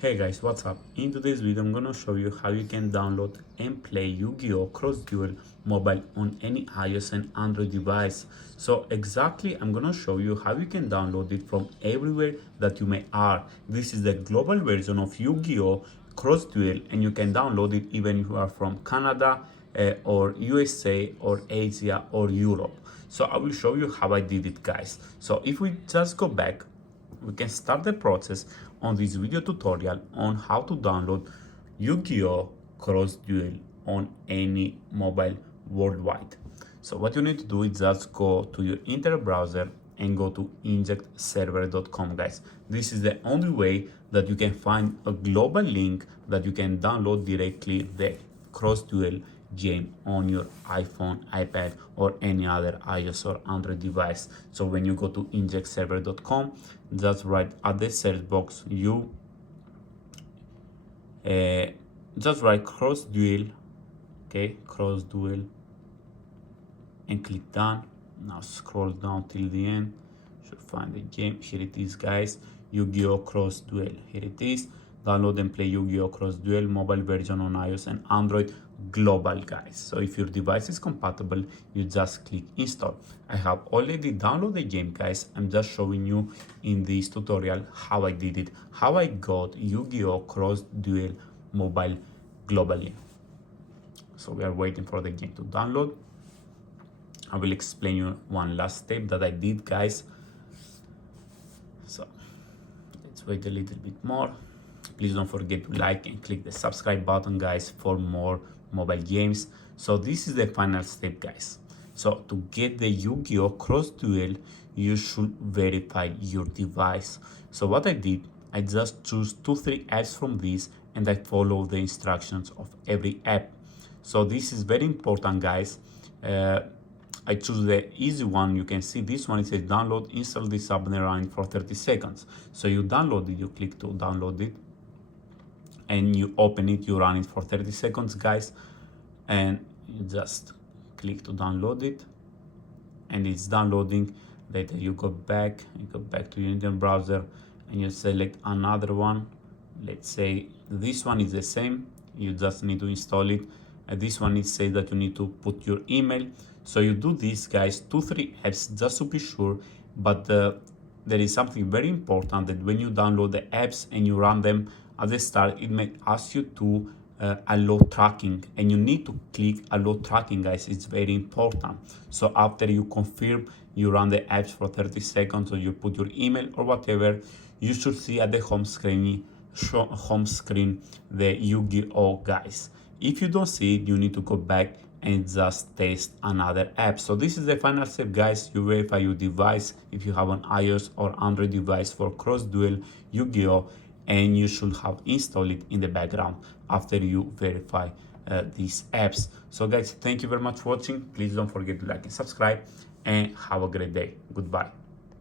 Hey guys, what's up? In today's video, I'm gonna show you how you can download and play YuGiOh Cross Duel mobile on any iOS and Android device. So exactly, I'm gonna show you how you can download it from everywhere that you may are. This is the global version of YuGiOh Cross Duel, and you can download it even if you are from Canada or USA or Asia or Europe. So I will show you how I did it, guys. So if we just go back, we can start the process on this video tutorial on how to download YuGiOh Cross Duel on any mobile worldwide. So what you need to do is just go to your internet browser and go to injectserver.com, guys. This is the only way that you can find a global link that you can download directly the Cross Duel game on your iPhone, iPad, or any other iOS or Android device. So when you go to injectserver.com, just write at the search box just write Cross Duel, okay, Cross Duel, and click done. Now scroll down till the end, should find the game. Here it is, guys, YuGiOh Cross Duel. Here it is. Download and play YuGiOh Cross Duel mobile version on iOS and Android global, guys. So if your device is compatible, you just click install. I have already downloaded the game, guys. I'm just showing you in this tutorial how I did it, how I got YuGiOh Cross Duel mobile globally. So we are waiting for the game to download. I will explain you one last step that I did, guys. So let's wait a little bit more. Please don't forget to like and click the subscribe button, guys, for more mobile games. So this is the final step, guys. So to get the YuGiOh Cross Duel, you should verify your device. So what I did, I just choose 2-3 apps from this and I follow the instructions of every app. So this is very important, guys. I choose the easy one. You can see this one, it says download, install this app and run it for 30 seconds. So you download it, you click to download it, and you open it, you run it for 30 seconds, guys, and you just click to download it, and it's downloading. Later you go back to your internet browser and you select another one. Let's say this one is the same, you just need to install it. This one, it says that you need to put your email. So you do this, guys, 2-3 apps just to be sure. But there is something very important, that when you download the apps and you run them at the start, it may ask you to allow tracking, and you need to click allow tracking, guys. It's very important. So after you confirm, you run the apps for 30 seconds, or you put your email or whatever, you should see at the home screen the YuGiOh, guys. If you don't see it, you need to go back and just test another app. So this is the final step, guys. You verify your device if you have an iOS or Android device for Cross Duel YuGiOh, and you should have installed it in the background after you verify these apps. So guys, thank you very much for watching. Please don't forget to like and subscribe, and have a great day. Goodbye.